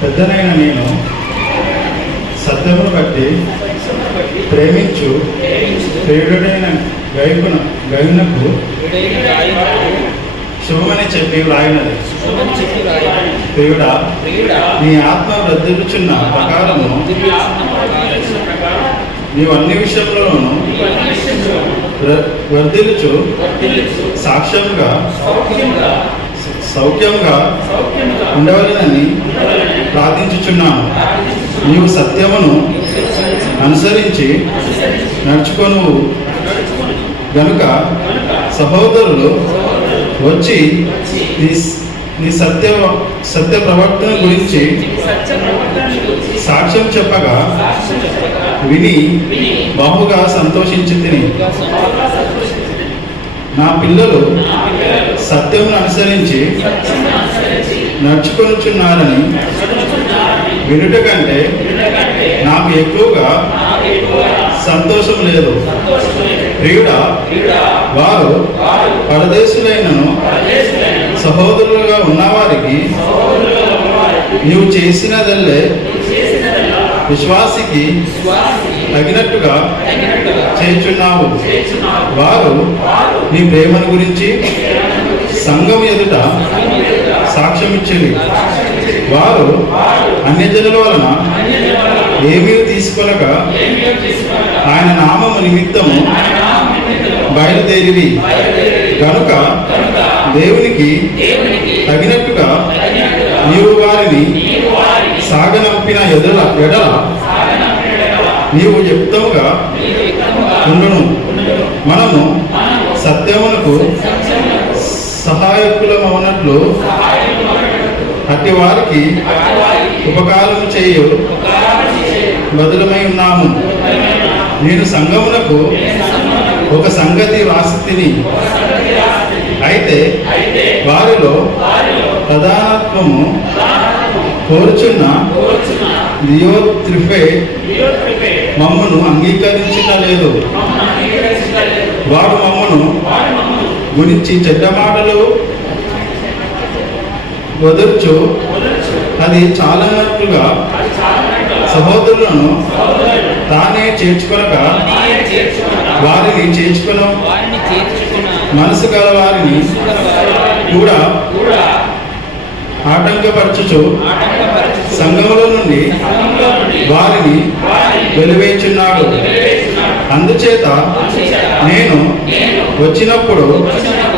పెద్దనైన నేను సత్యమును బట్టి ప్రేమించు ప్రియుడైన గయునకు శుభమని చెప్పి వ్రాయినది. ప్రియుడా, నీ ఆత్మ వర్ధిల్లుచున్న ప్రకారము నీవు అన్ని విషయంలోనూ వర్ధిల్లుచు సౌఖ్యంగా ఉండవలెనని ప్రార్థించుచున్నాను. నీవు సత్యమును అనుసరించి నడుచుకొను గనుక సహోదరులు వచ్చి నీ సత్య ప్రవర్తన గురించి సాక్ష్యం చెప్పగా విని బహుగా సంతోషించి తిని, నా పిల్లలు సత్యమును అనుసరించి నడుచుకొనుచున్నారని వినుట కంటే నాకు ఎక్కువగా సంతోషం లేదు. ప్రియుడా, వారు పరదేశులైనను సహోదరులుగా ఉన్నవారికి నీవు చేసినదల్లే విశ్వాసికి తగినట్టుగా చేయుచున్నావు. వారు నీ ప్రేమను గురించి సంఘం ఎదుట సాక్ష్యమిచ్చేది. వారు అన్యజనుల వలన ఏమీ తీసుకొనక ఆయన నామము నిమిత్తము బయలుదేరివి కనుక దేవునికి తగినట్టుగా నీవు వారిని సాగనంపిన ఎడల నీవు యుక్తముగా ఉండును. మనము సత్యమునకు సహాయకులమవునట్లు అట్టి వారికి ఉపకారము చేయు బదులమై ఉన్నాము. నేను సంఘమునకు ఒక సంగతి వ్రాసితిని, అయితే వారిలో ప్రధానత్వము కోరుచున్న దియోత్రిఫే మమ్మను అంగీకరించలేదు. వాడు మమ్మను గురించి చెడ్డ మాటలు వదర్చు అది చాలన్నట్లుగా సహోదరులను తానే చేర్చుకొనక వారిని చేర్చుకున్న మనసు గల వారిని కూడా ఆటంకపరచుచు సంఘములో నుండి వారిని వెలివేయుచున్నాడు. అందుచేత నేను వచ్చినప్పుడు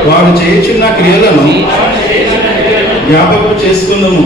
వారు చేయుచున్న క్రియలను జ్ఞాపకం చేసుకుందాము.